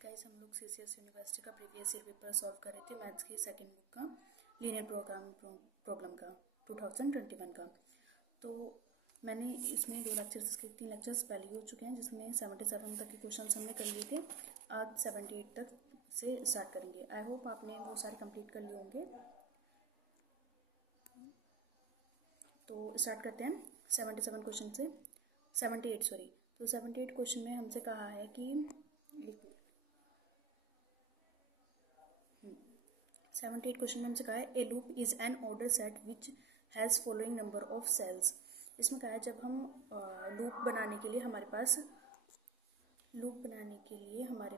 Guys हम लोग CCS university का प्रीवियस ईयर पेपर सॉल्व कर रहे थे मैथ्स की सेकंड बुक का लीनियर प्रॉब्लम का 2021 का। तो मैंने इसमें 2 लेक्चर्स के 3 लेक्चर्स पहले हो चुके हैं जिसमें 77 तक के क्वेश्चंस हमने कर लिए थे। आज 78 तक से स्टार्ट करेंगे। आई होप आपने वो सारे कंप्लीट कर लिए होंगे। तो स्टार्ट करते हैं 77 क्वेश्चन से 78 सॉरी। तो 78 क्वेश्चन में हमसे कहा है कि 78 क्वेश्चन में हमसे कहा है a loop is an order set which has following number of cells. इसमें कहा है जब हम लूप बनाने के लिए हमारे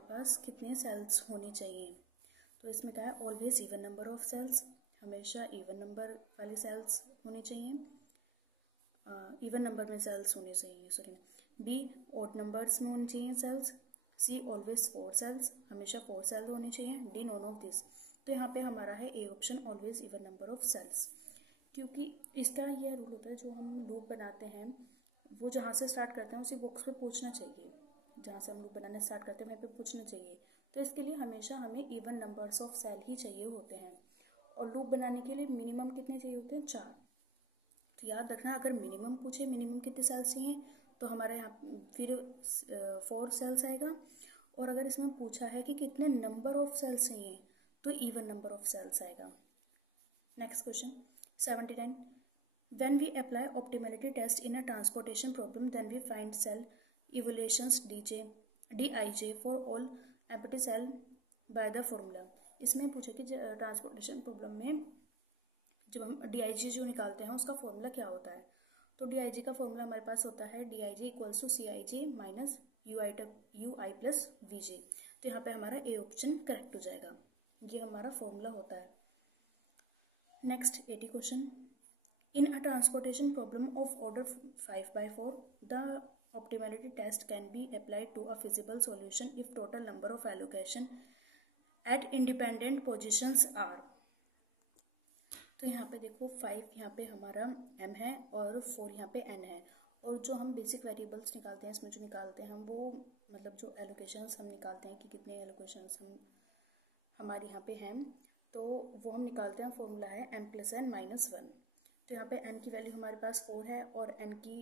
पास कितने सेल्स होने चाहिए। तो इसमें कहा है always even number of cells, हमेशा इवन नंबर वाली सेल्स होनी चाहिए, इवन नंबर में सेल्स होने चाहिए सॉरी। बी ऑड नंबर्स में होनी चाहिए सेल्स। सी ऑलवेज 4 सेल्स, हमेशा 4 सेल होने चाहिए। D none of this. तो यहाँ पे हमारा है a option always even number of cells, क्योंकि इसका यह रूल होता है जो हम लूप बनाते हैं वो जहाँ से स्टार्ट करते हैं उसी बॉक्स पे पूछना चाहिए। जहाँ से हम लूप बनाने स्टार्ट करते हैं वहीं पे पूछना चाहिए। तो इसके लिए हमेशा हमें इवन नंबर्स ऑफ सेल ही चाहिए होते हैं। और लूप बनाने के लिए मिनिमम कितने चाहिए होते हैं? 4। तो याद रखना अगर मिनिमम पूछे मिनिमम कितने सेल्स चाहिए तो हमारे यहाँ फिर 4 सेल्स आएगा। और अगर इसमें पूछा है कि कितने नंबर ऑफ सेल्स चाहिए तो इवन नंबर ऑफ सेल्स आएगा। Next question 79 when we apply optimality test in a transportation problem then we find cell evolutions dij for all empty cell by the formula. इसमें पूछा कि transportation problem में जब हम dij जो निकालते हैं उसका फॉर्मूला क्या होता है। तो dij का फॉर्मूला हमारे पास होता है dij equals to cij minus ui plus vj। तो यहाँ पे हमारा ए ऑप्शन करेक्ट हो जाएगा। ये हमारा फॉर्मूला होता है। Next 80 question in a transportation problem of order 5/4 the optimality test can be applied to a feasible solution if total number of allocation at independent positions are. तो यहाँ पे देखो 5 यहाँ पे हमारा m है और 4 यहाँ पे n है। और जो हम बेसिक वेरिएबल्स निकालते हैं इसमें जो निकालते हैं हम वो मतलब जो एलोकेशंस हम निकालते हैं कि कितने एलोकेशंस हमारे यहाँ पे हैं तो वो हम निकालते हैं। फॉर्मूला है m + n - 1। तो यहाँ पे n की वैल्यू हमारे पास 4 है और m की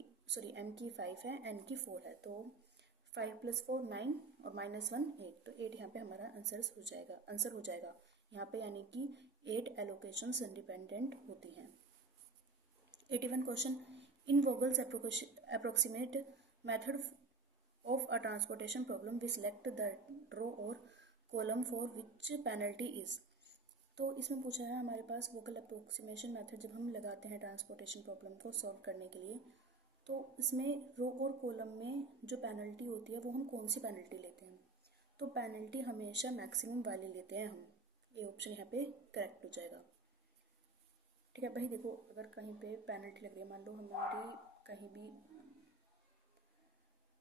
5 है, n की 4 है। तो 5 + 4 9 और -1 8। तो 8 यहाँ पे हमारा आंसर हो जाएगा यहाँ पे, यानी कि 8 एलोकेशंस इंडिपेंडेंट होती हैं। 81 question in Vogel's approximate method of a transportation problem we select the row और column for which penalty is. तो इसमें पूछा है हमारे पास वोगल अप्रोक्सीमेशन मेथड जब हम लगाते हैं ट्रांसपोर्टेशन प्रॉब्लम को सॉल्व करने के लिए तो इसमें रो और कॉलम में जो पेनल्टी होती है वो हम कौन सी पेनल्टी लेते हैं। तो पेनल्टी हमेशा मैक्सिमम वाली लेते हैं हम। ये ऑप्शन यहाँ पे करेक्ट हो जाएगा। ठीक है भाई, देखो अगर कहीं पे पेनल्टी लग रही है, मान लो हमारी कहीं भी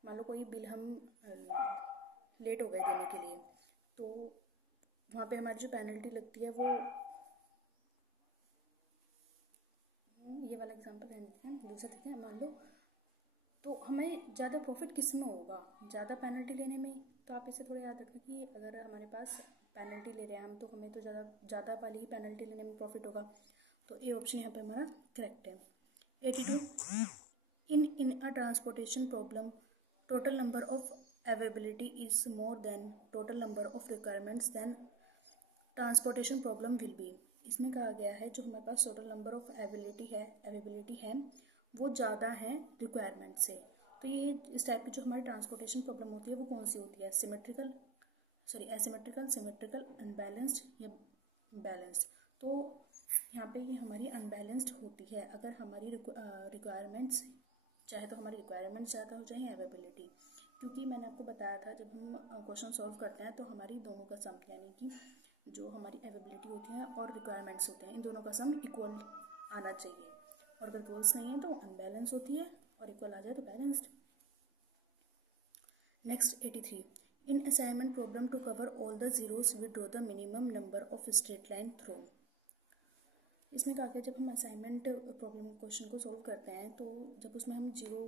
मान लो कोई बिल हम लेट हो गए देने के लिए तो वहाँ पे हमारी जो पेनल्टी लगती है वो ये वाला एग्जांपल रहने देते हैं, दूसरा देखते हैं। मान लो तो हमें ज़्यादा प्रॉफिट किस में होगा, ज़्यादा पेनल्टी लेने में। तो आप इसे थोड़ा याद रखें कि अगर हमारे पास पेनल्टी ले रहे हैं हम तो हमें तो ज़्यादा वाली ही पेनल्टी लेने में प्रॉफिट होगा। तो ये ऑप्शन यहाँ पे हमारा करेक्ट है। 82 in a transportation problem total number of availability is more than total number of requirements then transportation problem will be. इसमें कहा गया है जो हमारे पास टोटल नंबर ऑफ अवेलेबिलिटी है वो ज़्यादा है रिक्वायरमेंट से। तो ये इस टाइप की जो हमारी ट्रांसपोर्टेशन प्रॉब्लम होती है वो कौन सी होती है? एसिमेट्रिकल, सिमेट्रिकल, अनबैलेंस्ड या बैलेंस्ड। तो यहाँ पे ये हमारी अनबैलेंस्ड होती है अगर हमारी रिक्वायरमेंट्स चाहे तो हमारी रिक्वायरमेंट्स ज़्यादा हो जाए अवेलेबिलिटी। क्योंकि मैंने आपको बताया था जब हम क्वेश्चन सॉल्व करते हैं तो हमारी दोनों का सम यानी कि जो हमारी अवेलेबिलिटी होती है और रिक्वायरमेंट्स होते हैं इन दोनों का सम इक्वल आना चाहिए। और अगर इक्वल्स नहीं है तो अनबैलेंस होती है और इक्वल आ जाए तो balanced. Next 83 in assignment problem to cover all the zeros we draw the minimum number of straight line through. इसमें कहा गया जब हम असाइनमेंट प्रॉब्लम क्वेश्चन को सॉल्व करते हैं तो जब उसमें हम जीरो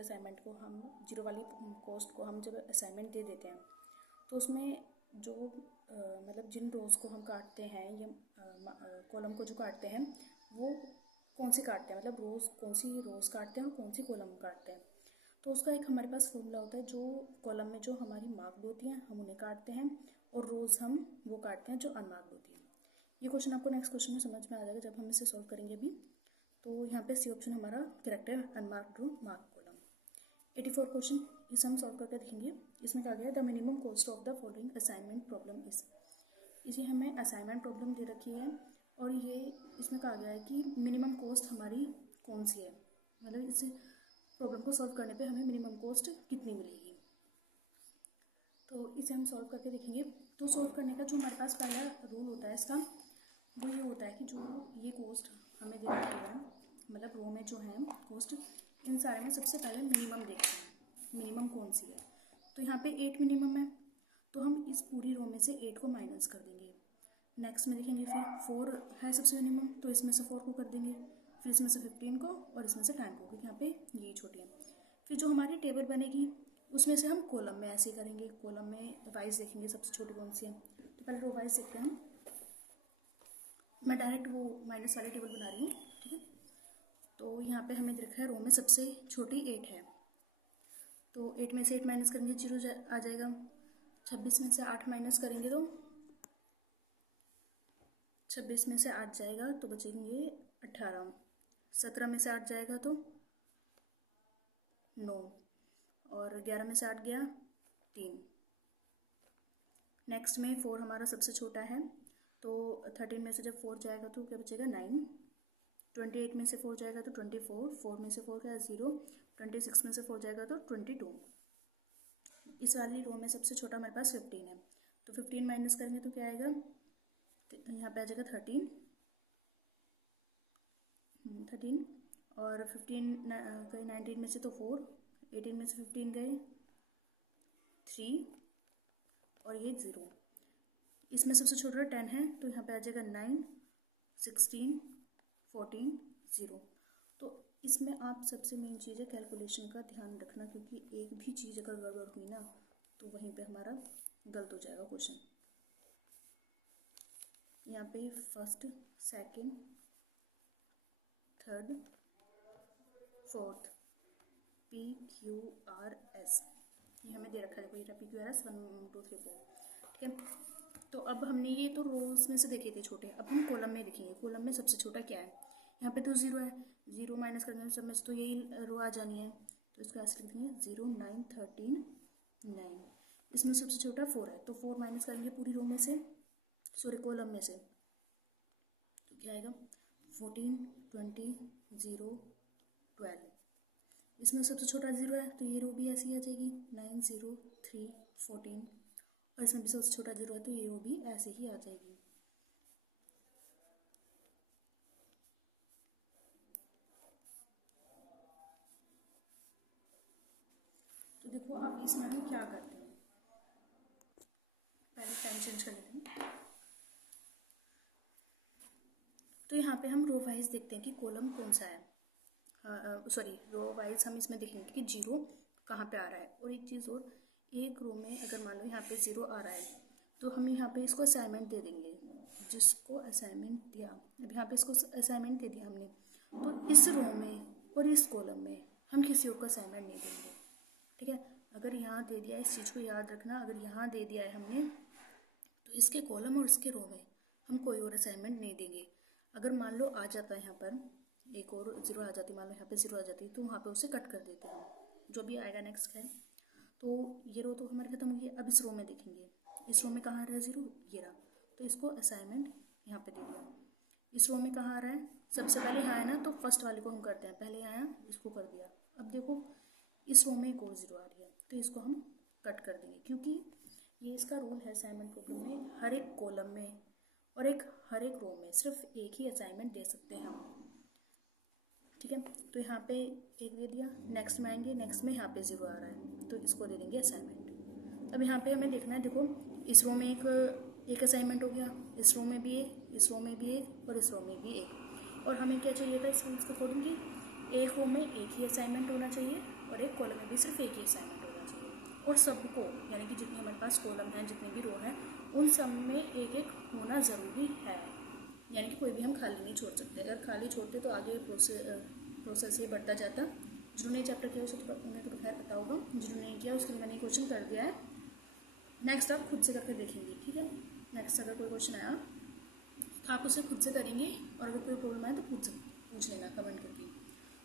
असाइनमेंट को हम जीरो वाली कॉस्ट को हम जब असाइनमेंट दे देते हैं तो उसमें जो मतलब जिन रोज़ को हम काटते हैं या कॉलम को जो काटते हैं वो कौन सी काटते हैं, मतलब रोज़ कौन सी रोज़ काटते हैं और कौन सी कॉलम काटते हैं। तो उसका एक हमारे पास फॉर्मूला होता है, जो कॉलम में जो हमारी मार्क्ड होती हैं हम उन्हें काटते हैं और रोज़ हम वो काटते हैं जो अनमार्क्ड होती है। ये क्वेश्चन आपको नेक्स्ट क्वेश्चन में समझ में आ जाएगा जब हम इसे सॉल्व करेंगे अभी। तो यहाँ पे सी ऑप्शन हमारा करेक्ट है, अनमार्क्ड रो मार्क कॉलम। 84 क्वेश्चन इसे हम सॉल्व करके देखेंगे। इसमें कहा गया the minimum cost of the following assignment problem is. इसे हमें असाइनमेंट प्रॉब्लम दे रखी है और ये इसमें कहा गया है कि मिनिमम कॉस्ट हमारी कौन सी है, मतलब इस प्रॉब्लम को सॉल्व करने पे हमें मिनिमम कॉस्ट कितनी मिलेगी। तो इसे हम सॉल्व करके देखेंगे। तो सॉल्व करने का जो हमारे पास पहला रूल होता है इसका, वो ये होता है कि जो ये कॉस्ट हमें दे रखी है, मतलब रो में जो है कॉस्ट, इन सारे में सबसे पहले मिनिमम देखते हैं, मिनिमम कौन सी है। तो यहाँ पे 8 मिनिमम है, तो हम इस पूरी रो में से 8 को माइनस कर देंगे। नेक्स्ट में देखेंगे फिर 4 है सबसे मिनिमम, तो इसमें से 4 को कर देंगे, फिर इसमें से 15 को और इसमें से 10 को, क्योंकि यहाँ पे ये छोटी है। फिर जो हमारी टेबल बनेगी उसमें से हम कॉलम में ऐसे करेंगे, कॉलम में वाइज देखेंगे सबसे छोटी कौन सी है। तो पहले रो वाइज देखते हैं हम। मैं डायरेक्ट वो माइनस वाली टेबल बना रही हूँ, ठीक है। तो यहाँ पे हमें देखा है रो में सबसे छोटी 8 है, तो 8 में से 8 माइनस करेंगे 0 आ जाएगा। 26 में से 8 माइनस करेंगे तो 26 में से 8 जाएगा तो बचेंगे 18। 17 में से 8 जाएगा तो 9 और 11 में से 8 गया 3। नेक्स्ट में 4 हमारा सबसे छोटा है, तो 13 में से जब 4 जाएगा तो क्या बचेगा 9। 28 में से 4 जाएगा तो 24, 4 में से 4 गया 0। 26 में से 4 जाएगा तो 22। इस वाली रो में सबसे छोटा हमारे पास 15 है, तो 15 माइनस करेंगे तो क्या आएगा, यहाँ पे आ जाएगा 13 और 15 गए 19 में से तो 4, 18 में से 15 गए 3 और ये 0। इसमें सबसे छोटा 10 है, तो यहाँ पे आ जाएगा 9, 16, 14, 0। तो इसमें आप सबसे मेन चीज़ है कैलकुलेशन का ध्यान रखना, क्योंकि एक भी चीज़ अगर गड़बड़ हुई ना तो वहीं पे हमारा गलत हो जाएगा क्वेश्चन। यहाँ पे first, second, third, fourth, P Q R S, ये हमें दे रखा है। देखो ये पी क्यू आर एस 1 2 3 4, ठीक है। तो अब हमने ये तो रोज में से देखे थे छोटे, अब हम कॉलम में देखेंगे कॉलम में सबसे छोटा क्या है। यहाँ पे तो 0 है, 0 माइनस करने सब में से तो यही रो आ जानी है, तो इसको ऐसे लिख देंगे 0 9 13 9। इसमें सबसे छोटा 4 है, तो 4 माइनस करेंगे पूरी रो में से, सॉरी कॉलम में से, तो क्या आएगा 14 20 0 12। इसमें सबसे छोटा 0 है, तो ये रो भी ऐसी आ जाएगी 9 0 3 14, और इसमें भी सबसे छोटा 0 है, तो ये रो भी ऐसे ही आ जाएगी। तो देखो अब इसमें हम क्या करते हैं, पहले पेन चेंज कर लेते हैं। तो यहाँ पे हम रो वाइज देखते हैं कि कॉलम कौन सा है, सॉरी रो वाइज हम इसमें देखेंगे कि 0 कहाँ पे आ रहा है। और एक चीज़ और, एक रो में अगर मान लो यहाँ पे 0 आ रहा है तो हम यहाँ पे इसको असाइनमेंट दे देंगे, जिसको असाइनमेंट दिया, अब यहाँ पे इसको असाइनमेंट दे दिया हमने, तो इस रो में और इस कॉलम में हम किसी और को असाइनमेंट नहीं देंगे, ठीक है। अगर यहाँ दे दिया, इस चीज़ को याद रखना, अगर यहाँ दे दिया है हमने तो इसके कॉलम और इसके रो में हम कोई और असाइनमेंट नहीं देंगे। अगर मान लो आ जाता है यहाँ पर एक और 0 आ जाती, मान लो यहाँ पे 0 आ जाती, तो वहाँ पे उसे कट कर देते हैं, जो भी आएगा नेक्स्ट है। तो ये रो तो हमारी खत्म होगी। अब इस रो में देखेंगे, इस रो में कहाँ आ रहा है 0, ये रहा, तो इसको असाइनमेंट यहाँ पे दे दिया। इस रो में कहाँ आ रहा है, सबसे पहले यहाँ है ना, तो फर्स्ट वाले को हम करते हैं, पहले आया इसको कर दिया। अब देखो इस रो में एक और 0 आ रही है, तो इसको हम कट कर देंगे, क्योंकि ये इसका रूल है असाइनमेंट प्रॉब्लम में, हर एक कॉलम में और हर एक रो में सिर्फ एक ही असाइनमेंट दे सकते हैं हम, ठीक है। तो यहाँ पे एक दे दिया, नेक्स्ट में आएंगे, नेक्स्ट में यहाँ पे 0 आ रहा है, तो इसको दे देंगे असाइनमेंट। अब यहाँ पे हमें देखना है, देखो इस रो में एक असाइनमेंट हो गया, इस रो में भी एक, इस रो में भी एक और इस रो में भी एक। और हमें क्या चाहिए था इस रूल्स के अकॉर्डिंग कि एक रो में एक ही असाइनमेंट होना चाहिए और एक कॉलम में भी सिर्फ एक ही असाइनमेंट होना चाहिए, और सबको यानी कि जितने हमारे पास कॉलम हैं, जितने भी रो हैं, उन सब में एक एक होना ज़रूरी है, यानी कि कोई भी हम खाली नहीं छोड़ सकते। अगर खाली छोड़ते तो आगे प्रोसेस ये बढ़ता जाता। जिन्होंने चैप्टर किया उन्हें तो खैर पता होगा, जिन्होंने नहीं किया उसके लिए मैंने क्वेश्चन कर दिया है। नेक्स्ट आप खुद से करके देखेंगे, ठीक है। नेक्स्ट अगर कोई क्वेश्चन आया तो आप उसे खुद से करेंगे, और अगर कोई प्रॉब्लम आए तो पूछ लेना कमेंट करके।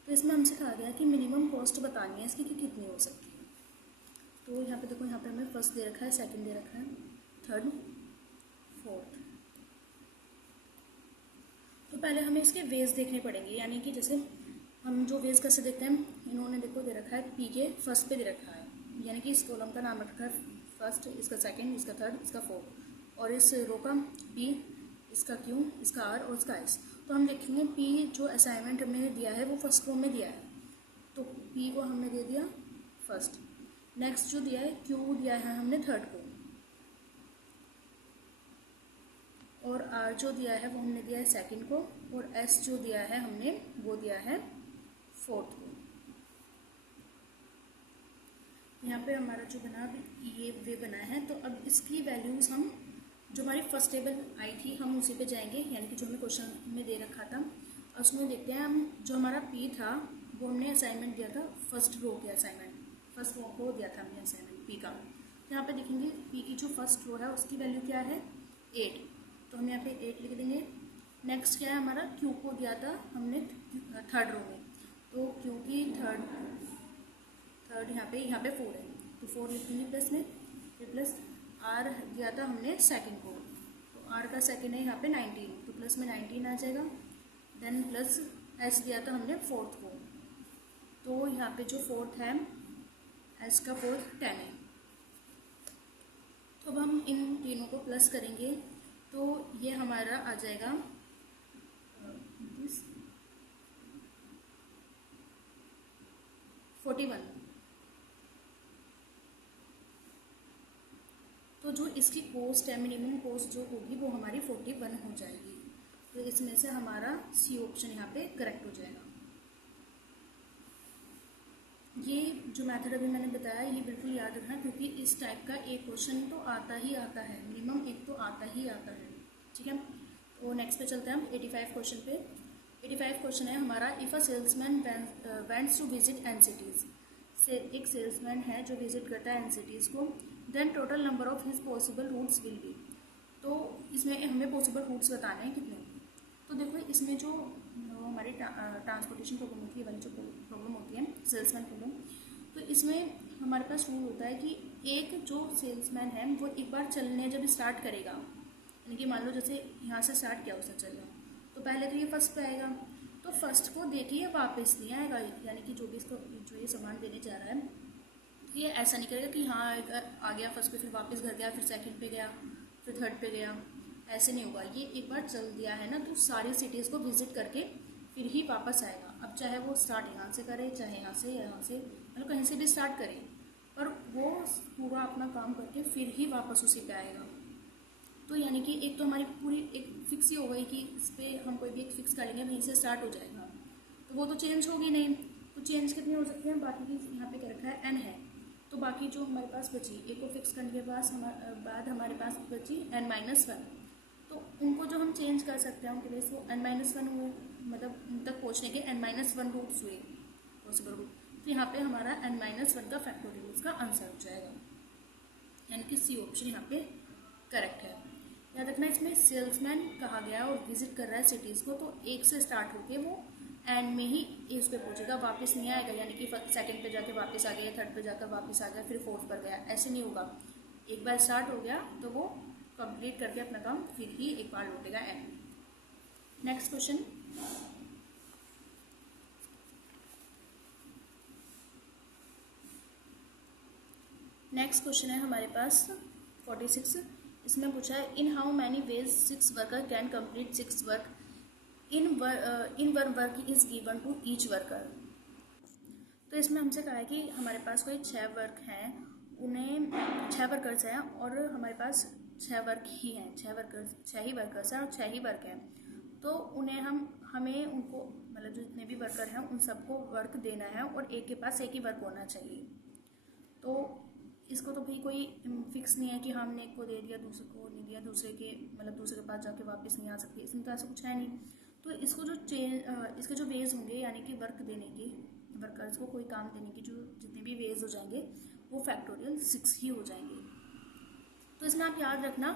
तो इसमें हमसे कहा गया कि मिनिमम कॉस्ट बतानी है इसकी कि कितनी हो सकती है। तो यहाँ पे देखो, यहाँ पे हमें फर्स्ट दे रखा है, सेकंड दे रखा है, थर्ड, फोर्थ। तो पहले हमें इसके वेज देखने पड़ेंगे, यानी कि जैसे हम जो वेज कैसे देखते हैं, इन्होंने देखो दे रखा है पी के फर्स्ट पे दे रखा है, यानी कि इस कॉलम का नाम रखा है फर्स्ट, इसका सेकंड, इसका थर्ड, इसका फोर्थ, और इस रो का पी, इसका क्यू, इसका आर और इसका एस। तो हम देखेंगे पी जो असाइनमेंट हमने दिया है वो फर्स्ट रो में दिया है, तो पी को हमने दे दिया फर्स्ट। नेक्स्ट जो दिया है क्यू दिया है हमने थर्ड को, और आर जो दिया है वो हमने दिया है सेकंड को, और एस जो दिया है हमने वो दिया है फोर्थ को। यहाँ पे हमारा जो बना ये वे बना है। तो अब इसकी वैल्यूज़ हम जो हमारी फर्स्ट टेबल आई थी हम उसी पे जाएंगे, यानी कि जो हमें क्वेश्चन में दे रखा था, और उसमें देखते हैं हम जो हमारा पी था वो हमने असाइनमेंट दिया था फर्स्ट रो के असाइनमेंट, फर्स्ट रो को दिया था हमने असाइनमेंट पी का। यहाँ पे देखेंगे पी की जो फर्स्ट रो है उसकी वैल्यू क्या है 8, तो हम यहाँ पे 8 लिख देंगे। नेक्स्ट क्या है हमारा क्यू को दिया था हमने थर्ड रो में, तो क्यू की थर्ड यहाँ पे 4 है, तो 4 लिख देंगे प्लस में, फिर प्लस आर दिया था हमने सेकंड को, तो आर का सेकंड है यहाँ पे 19, तो प्लस में 19 आ जाएगा। देन प्लस एस दिया था हमने फोर्थ को, तो यहाँ पे जो फोर्थ है एस का फोर्थ 10 है। तो अब हम इन तीनों को प्लस करेंगे तो ये हमारा आ जाएगा 41। तो जो इसकी कॉस्ट है, मिनिमम कॉस्ट जो होगी वो हमारी 41 हो जाएगी। तो इसमें से हमारा सी ऑप्शन यहाँ पे करेक्ट हो जाएगा। ये जो मेथड अभी मैंने बताया ये बिल्कुल याद रखना, क्योंकि इस टाइप का एक क्वेश्चन तो आता ही आता है, मिनिमम एक तो आता ही आता है, ठीक है। तो नेक्स्ट पे चलते हैं हम 85 क्वेश्चन पे। 85 क्वेश्चन है हमारा, if a salesman wants to visit n cities, से एक सेल्समैन है जो विजिट करता है एन सिटीज़ को, then total number of his possible routes will be. तो इसमें हमें पॉसिबल रूट्स बताने हैं कितने। तो देखो इसमें जो हमारी ट्रांसपोर्टेशन प्रॉब्लम होती है, वाली जो प्रॉब्लम होती है सेल्समैन प्रॉब्लम, तो इसमें हमारे पास रूल होता है कि एक जो सेल्समैन है वो एक बार चलने जब स्टार्ट करेगा, यानी कि मान लो जैसे यहाँ से स्टार्ट किया उसने चलना, तो पहले तो ये फर्स्ट पे आएगा, तो फर्स्ट को देखिए वापस नहीं आएगा, यानी कि जो भी इसको जो ये सामान देने जा रहा है ये ऐसा नहीं करेगा कि हाँ आ गया फर्स्ट पे फिर वापस घर गया, फिर सेकंड पे गया, फिर थर्ड पे गया, ऐसे नहीं होगा। ये एक बार चल दिया है ना तो सारी सिटीज़ को विजिट करके फिर ही वापस आएगा। अब चाहे वो स्टार्ट यहाँ से करे, चाहे यहाँ से, मतलब कहीं से भी स्टार्ट करे, पर वो पूरा अपना काम करके फिर ही वापस उसी पे आएगा। तो यानी कि एक तो हमारी पूरी एक फिक्स ही हो गई कि इस पर हम कोई भी एक फिक्स कर लेंगे, वहीं से स्टार्ट हो जाएगा, तो वो तो चेंज होगी नहीं। तो चेंज कितनी हो सकती है, बाकी की यहाँ पे क्या रखा है n है, तो बाकी जो हमारे पास बची एक को फिक्स करने के बाद हमारे पास बची n-1, तो उनको जो हम चेंज कर सकते हैं उनके लिए वो n-1 हुए, मतलब उन तक पहुँचने के n-1 रूट्स हुए पॉसिबल रूट। तो यहाँ पे हमारा n-1 का फैक्टोरियल उसका आंसर हो जाएगा, यानी कि सी ऑप्शन यहाँ पे करेक्ट है। याद रखना इसमें सेल्समैन कहा गया और विजिट कर रहा है सिटीज़ को, तो एक से स्टार्ट होके वो एंड में ही इस पे पहुंचेगा, वापस नहीं आएगा, यानी कि सेकंड पे जाके वापस आ गया, थर्ड पे जाकर वापस आ गया, फिर फोर्थ पर गया, ऐसे नहीं होगा। एक बार स्टार्ट हो गया तो वो कंप्लीट करके अपना काम फिर ही एक बार लौटेगा and. Next question, next question है हमारे पास 46। इसमें पूछा है in how many ways 6 worker can complete 6 work in one work is given to each worker. तो इसमें हमसे कहा है कि हमारे पास कोई 6 वर्क हैं, उन्हें 6 वर्कर्स हैं और हमारे पास 6 वर्क ही हैं, 6 ही वर्कर्स हैं और 6 ही वर्क हैं। तो उन्हें हमें उनको मतलब जो जितने भी वर्कर हैं उन सबको वर्क देना है और एक के पास एक ही वर्क होना चाहिए। तो इसको तो भाई कोई फिक्स नहीं है कि हमने एक को दे दिया दूसरे को नहीं दिया, दूसरे के मतलब दूसरे के पास जाके वापस नहीं आ सकती, इसमें तो ऐसा कुछ है नहीं। तो इसको जो इसके जो वेज होंगे यानी कि वर्क देने के, वर्कर्स को कोई काम देने की जो जितने भी वेज हो जाएंगे वो फैक्टोरियल 6 ही हो जाएंगे। तो इसमें आप याद रखना,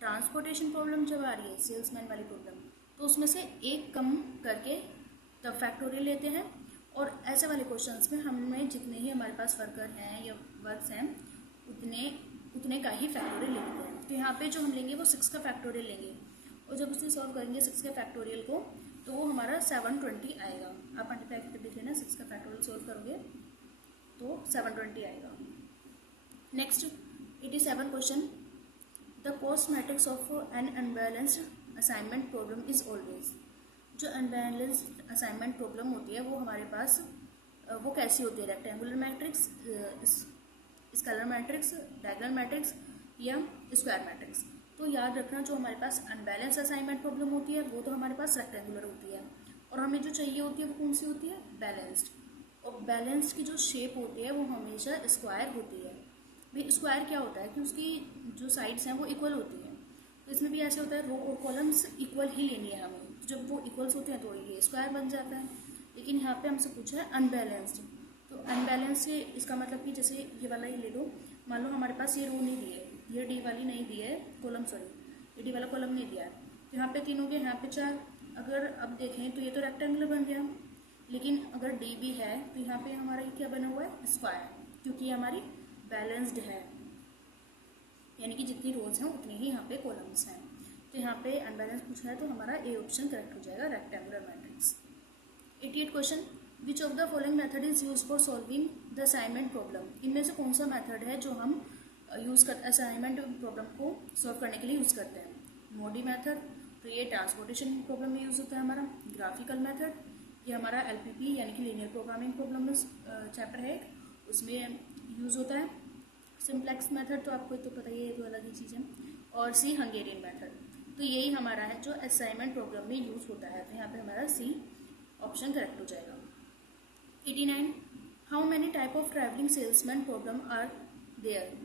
ट्रांसपोर्टेशन प्रॉब्लम जब आ रही है सेल्समैन वाली प्रॉब्लम, तो उसमें से एक कम करके तब फैक्टोरियल लेते हैं, और ऐसे वाले क्वेश्चंस में हमें जितने ही हमारे पास वर्कर हैं या वर्क्स हैं उतने का ही फैक्टोरियल लेते हैं। तो यहाँ पे जो हम लेंगे वो 6 का फैक्टोरियल लेंगे, और जब उसे सॉल्व करेंगे 6 के फैक्टोरियल को तो वो हमारा 720 आएगा। आप मल्टीप्लाई करके देख लेना, 6 का फैक्टोरियल सॉल्व करोगे तो 720 आएगा। Next 87 question, the cost matrix of N unbalanced assignment problem is always. जो अनबैलेंस्ड असाइनमेंट प्रॉब्लम होती है वो हमारे पास वो कैसी होती है, rectangular matrix, scalar matrix, diagonal matrix या स्क्वायर मैट्रिक्स। तो याद रखना, जो हमारे पास अनबैलेंस असाइनमेंट प्रॉब्लम होती है वो तो हमारे पास रेक्टेंगुलर होती है, और हमें जो चाहिए होती है वो कौन सी होती है, बैलेंस्ड। और बैलेंस्ड की जो शेप होती है वो हमेशा स्क्वायर होती है। भाई स्क्वायर क्या होता है कि उसकी जो साइड्स हैं वो इक्वल होती हैं, तो इसमें भी ऐसे होता है रो और कॉलम्स इक्वल ही लेनी है हमें, तो जब वो इक्वल्स होते हैं तो ये स्क्वायर बन जाता है। लेकिन यहाँ पे हमसे पूछा है अनबैलेंस्ड, तो अनबैलेंस से इसका मतलब कि जैसे ये वाला ही ले लो, मान लो हमारे पास ये रो नहीं दी है, ये डी वाली नहीं दी है कॉलम, सॉरी ये डी वाला कॉलम नहीं दिया है, तो यहाँ पे 3 हो गए, यहाँ पे 4। अगर अब देखें तो ये तो रेक्टेंगुलर बन गया, लेकिन अगर डी भी है तो यहाँ पे हमारा ये क्या बना हुआ है, स्क्वायर, क्योंकि ये हमारी बैलेंस्ड है, यानी कि जितनी रोज हैं उतनी ही यहाँ पे कॉलम्स हैं। तो यहाँ पे अनबैलेंस पूछा है तो हमारा ए ऑप्शन करेक्ट हो जाएगा, rectangular matrix. 88 question, which of the following method is use for solving the assignment problem. इनमें से कौन सा मेथड है जो हम यूज़ कर असाइनमेंट प्रॉब्लम को सॉल्व करने के लिए यूज़ करते हैं। मोडी मेथड, तो ये ट्रांसपोर्टेशन प्रॉब्लम में यूज़ होता है हमारा। ग्राफिकल मेथड, ये हमारा LPP यानी कि लीनियर प्रोग्रामिंग प्रॉब्लम चैप्टर है उसमें यूज़ होता है। सिंप्लेक्स मेथड तो आपको तो पता ही है, तो अलग ही चीज़ है। और सी हंगेरियन मेथड, तो यही हमारा है जो असाइनमेंट प्रॉब्लम में यूज़ होता है, तो यहाँ पे हमारा सी ऑप्शन करेक्ट हो जाएगा। 89, how many type of travelling salesman problem are there.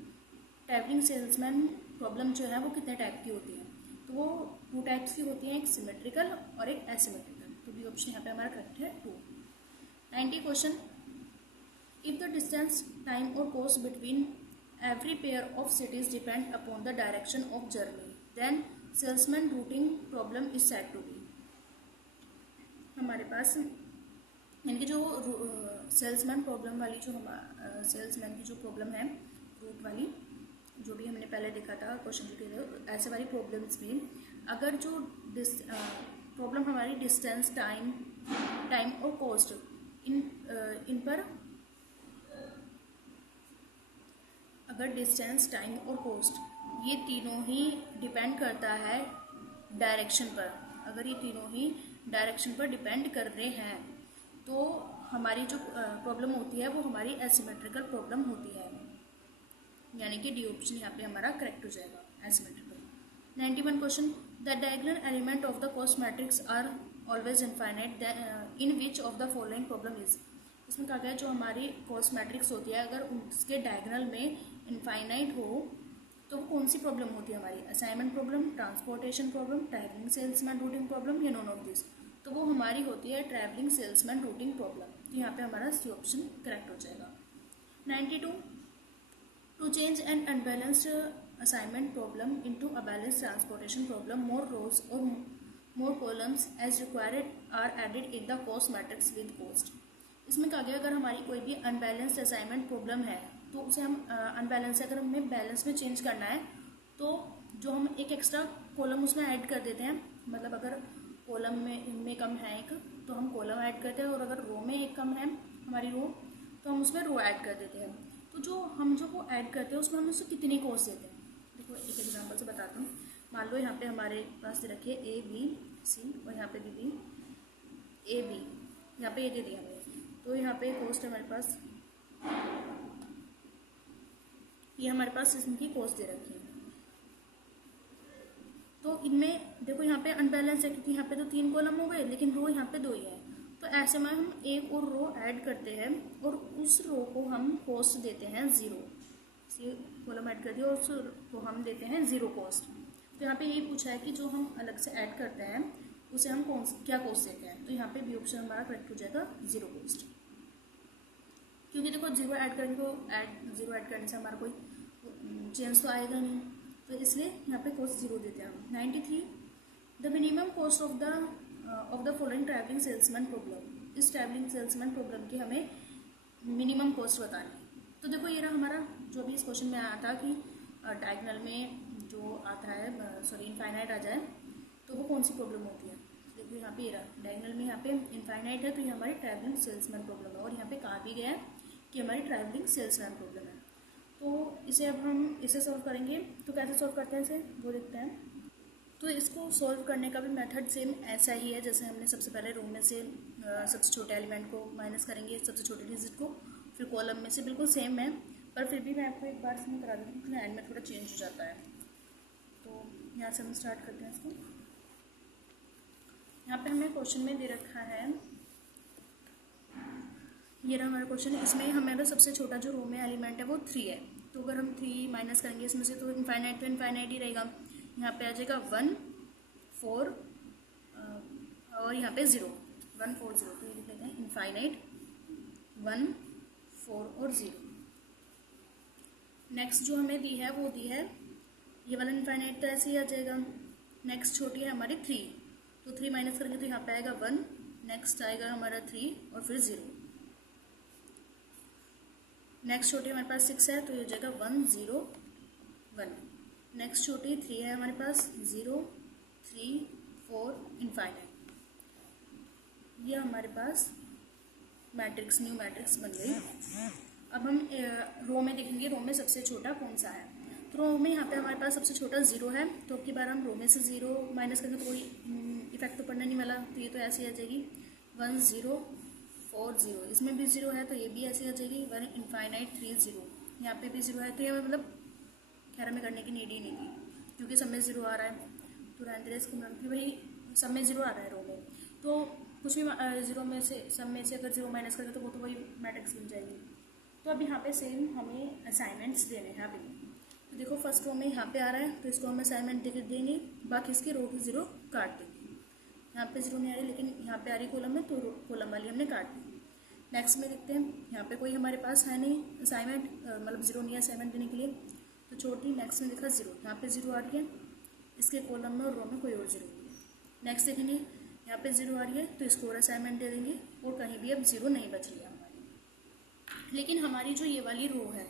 Travelling salesman problem जो है वो कितने टाइप की होती है, तो वो 2 टाइप्स की होती हैं, एक सिमेट्रिकल और एक एसिमेट्रिकल, तो बी ऑप्शन यहाँ पे हमारा करेक्ट है 2। 90 question, if the distance, time और cost between every pair of cities depend upon the direction of journey, then salesman routing problem is said to be। हमारे पास यानी कि जो सेल्समैन प्रॉब्लम वाली जो सेल्समैन की जो प्रॉब्लम है रूट वाली, जो भी हमने पहले देखा था क्वेश्चन जो थे, ऐसे वाली प्रॉब्लम्स में अगर जो प्रॉब्लम हमारी डिस्टेंस, टाइम और कॉस्ट इन पर, अगर डिस्टेंस, टाइम और कॉस्ट ये तीनों ही डिपेंड करता है डायरेक्शन पर, अगर ये तीनों ही डायरेक्शन पर डिपेंड कर रहे हैं तो हमारी जो प्रॉब्लम होती है वो हमारी एसिमेट्रिकल प्रॉब्लम होती है, यानी कि डी ऑप्शन यहाँ पे हमारा करेक्ट हो जाएगा, asymmetrical. 91 question, the diagonal element of the cost matrix are always infinite in which of the following problem is. इसमें कहा गया जो हमारी कॉस्ट मैट्रिक्स होती है अगर उसके डायगोनल में इनफाइनाइट हो तो कौन सी प्रॉब्लम होती है हमारी, assignment problem, transportation problem, travelling salesman routing problem या नॉन ऑफ दिस, तो वो हमारी होती है ट्रैवलिंग सेल्समैन रूटिंग प्रॉब्लम, तो यहाँ पे हमारा सी ऑप्शन करेक्ट हो जाएगा। 92, to change an unbalanced assignment problem into a balanced transportation problem, more rows और more columns as required are added in the cost matrix with cost. इसमें कहा गया अगर हमारी कोई भी अनबैलेंस्ड असाइनमेंट प्रॉब्लम है तो उसे हम अनबैलेंस, अगर हमें बैलेंस में चेंज करना है तो जो हम एक एक्स्ट्रा कॉलम उसमें ऐड कर देते हैं, मतलब अगर कॉलम में कम है एक तो हम कॉलम ऐड करते हैं, और अगर रो में एक कम है हमारी रो तो हम उसमें रो ऐड कर देते हैं। तो जो वो ऐड करते हैं उसमें हम उसको कितनी कॉस्ट देते हैं, देखो एक एग्जाम्पल से बताता हूँ। मान लो यहाँ पे हमारे पास दे रखिए ABC और यहाँ पे दी AB, यहाँ पे ये दे दिया हमें, तो यहाँ पे कॉस्ट है हमारे पास, ये हमारे पास इनकी कॉस्ट दे रखी है। तो इनमें देखो यहाँ पे अनबैलेंस है क्योंकि यहाँ पे तो 3 कॉलम हो गए लेकिन रो यहाँ पे 2 ही है, तो ऐसे में हम एक और रो ऐड करते हैं और उस रो को हम कॉस्ट देते हैं 0, ये कॉलम ऐड कर दिया और उसको हम देते हैं ज़ीरो कॉस्ट। तो यहाँ पे ये पूछा है कि जो हम अलग से ऐड करते हैं उसे हम क्या कॉस्ट देते हैं, तो यहाँ पे बी ऑप्शन हमारा करेक्ट हो जाएगा ज़ीरो कॉस्ट, क्योंकि देखो ज़ीरो ऐड करने को ज़ीरो ऐड करने से हमारा कोई चेंज तो आएगा नहीं, तो इसलिए यहाँ पे कॉस्ट ज़ीरो देते हैं हम। 93 the minimum cost of the following travelling salesman problem. इस ट्रैवलिंग सेल्समैन प्रॉब्लम की हमें मिनिमम कॉस्ट बतानी है। तो देखो ये रहा हमारा जो भी इस क्वेश्चन में आया था कि डायगोनल में जो आता है इनफाइनाइट आ जाए तो वो कौन सी प्रॉब्लम होती है। देखो यहाँ पे ये रहा डायगोनल में, यहाँ पे इनफाइनाइट है तो ये हमारी ट्रैवलिंग सेल्समैन प्रॉब्लम है, और यहाँ पे कहा भी गया है कि हमारी ट्रैवलिंग सेल्समैन प्रॉब्लम है। तो इसे अब हम इसे सॉल्व करेंगे, तो कैसे सॉल्व करते हैं इसे वो देखते हैं। तो इसको सॉल्व करने का भी मेथड सेम ऐसा ही है जैसे हमने सबसे पहले रो में से सबसे छोटे एलिमेंट को माइनस करेंगे, सबसे छोटे डिजिट को, फिर कॉलम में से, बिल्कुल सेम है, पर फिर भी मैं आपको एक बार इसमें करा दूँगी क्योंकि एंड में थोड़ा चेंज हो जाता है। तो यहाँ से हम स्टार्ट करते हैं इसको। यहाँ पे हमें क्वेश्चन में दे रखा है, ये रहा हमारा क्वेश्चन, इसमें हमारा सबसे छोटा जो रो में एलिमेंट है वो 3 है। तो अगर हम 3 माइनस करेंगे इसमें से तो इनफाइनाइट ही रहेगा। यहाँ पे आ जाएगा 1 4 और यहाँ पे 0 1 4 0, तो ये लिख लेते हैं इनफाइनाइट 1 4 और 0। नेक्स्ट जो हमें दी है वो दी है ये वाला इनफाइनाइट, तो ऐसे ही आ जाएगा। नेक्स्ट छोटी है हमारी 3, तो 3 माइनस करेंगे तो यहाँ पे आएगा 1, नेक्स्ट आएगा हमारा 3 और फिर 0। नेक्स्ट छोटी हमारे पास 6 है तो ये हो जाएगा 1 0 1। नेक्स्ट छोटी 3 है हमारे पास 0 3 4 इनफाइनाइट। ये हमारे पास मैट्रिक्स न्यू मैट्रिक्स बन गई। अब हम रो में देखेंगे रो में सबसे छोटा कौन सा है। तो रो में यहाँ पे हमारे पास सबसे छोटा 0 है, तो अब की बार हम रो में से 0 माइनस करेंगे तो कोई इफेक्ट तो पड़ने नहीं वाला, तो ये तो ऐसे ही आ जाएगी 1 0 4 0। इसमें भी 0 है तो ये भी ऐसे आ जाएगी 1 इनफाइनाइट 3 0। यहाँ पे भी 0 है तो ये मतलब खैर में करने की नीड ही नहीं थी क्योंकि सब में 0 आ रहा है, तो रहने इसको फिर वही सब में 0 आ रहा है रो में, तो कुछ भी 0 में से सब में से अगर 0 माइनस करेंगे तो वो तो वही मैट्रिक्स बन जाएगी। तो अब यहाँ पे सेम हमें असाइनमेंट्स देने हैं अभी। तो देखो फर्स्ट रो में यहाँ पे आ रहा है तो इसको हम असाइनमेंट देंगे, बाकी इसकी रो की 0 काट देंगे। यहाँ पे 0 नहीं आ रही लेकिन यहाँ पे आ रही कॉलम में, तो कॉलम वाली हमने काट दी। नेक्स्ट में देखते हैं, यहाँ पे कोई हमारे पास है नहीं असाइनमेंट, मतलब 0 नहीं है असाइनमेंट देने के लिए, तो छोटी नेक्स्ट में देखा 0, यहाँ पे 0 आ रही है, इसके कॉलम में और रो में कोई और 0 नहीं है। नेक्स्ट देखेंगे यहाँ पे 0 आ रही है तो इसको और असाइनमेंट दे देंगे, और कहीं भी अब 0 नहीं बच रही है हमारी। लेकिन हमारी जो ये वाली रो है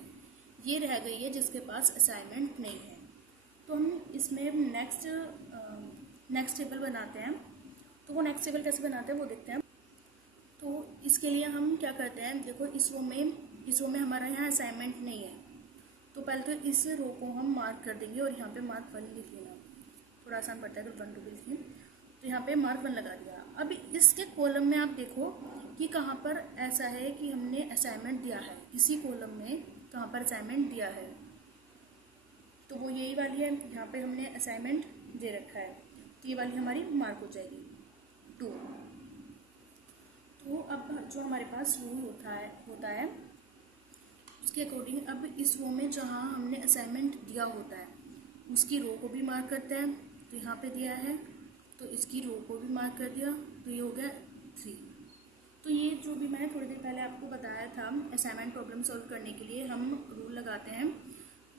ये रह गई है जिसके पास असाइनमेंट नहीं है। तो हम इसमें नेक्स्ट टेबल बनाते हैं। तो वो नेक्स्ट टेबल कैसे बनाते हैं वो देखते हैं। तो इसके लिए हम क्या करते हैं, देखो इस रो में हमारा यहाँ असाइनमेंट नहीं है, तो पहले तो इस रो को हम मार्क कर देंगे और यहाँ पे मार्क 1 लिख लेना, थोड़ा आसान पड़ता है तो 1 2 लिखिए। तो यहाँ पे मार्क 1 लगा दिया। अब इसके कॉलम में आप देखो कि कहाँ पर ऐसा है कि हमने असाइनमेंट दिया है, इसी कॉलम में कहाँ पर असाइनमेंट दिया है, तो वो यही वाली है, यहाँ पे हमने असाइनमेंट दे रखा है, तो ये वाली हमारी मार्क हो जाएगी 2। तो अब जो हमारे पास रूल होता है उसके अकॉर्डिंग अब इस रो में जहाँ हमने असाइनमेंट दिया होता है उसकी रो को भी मार्क करते हैं। तो यहाँ पे दिया है तो इसकी रो को भी मार्क कर दिया, तो ये हो गया 3। तो ये जो भी मैंने थोड़ी देर पहले आपको बताया था असाइनमेंट प्रॉब्लम सॉल्व करने के लिए हम रूल लगाते हैं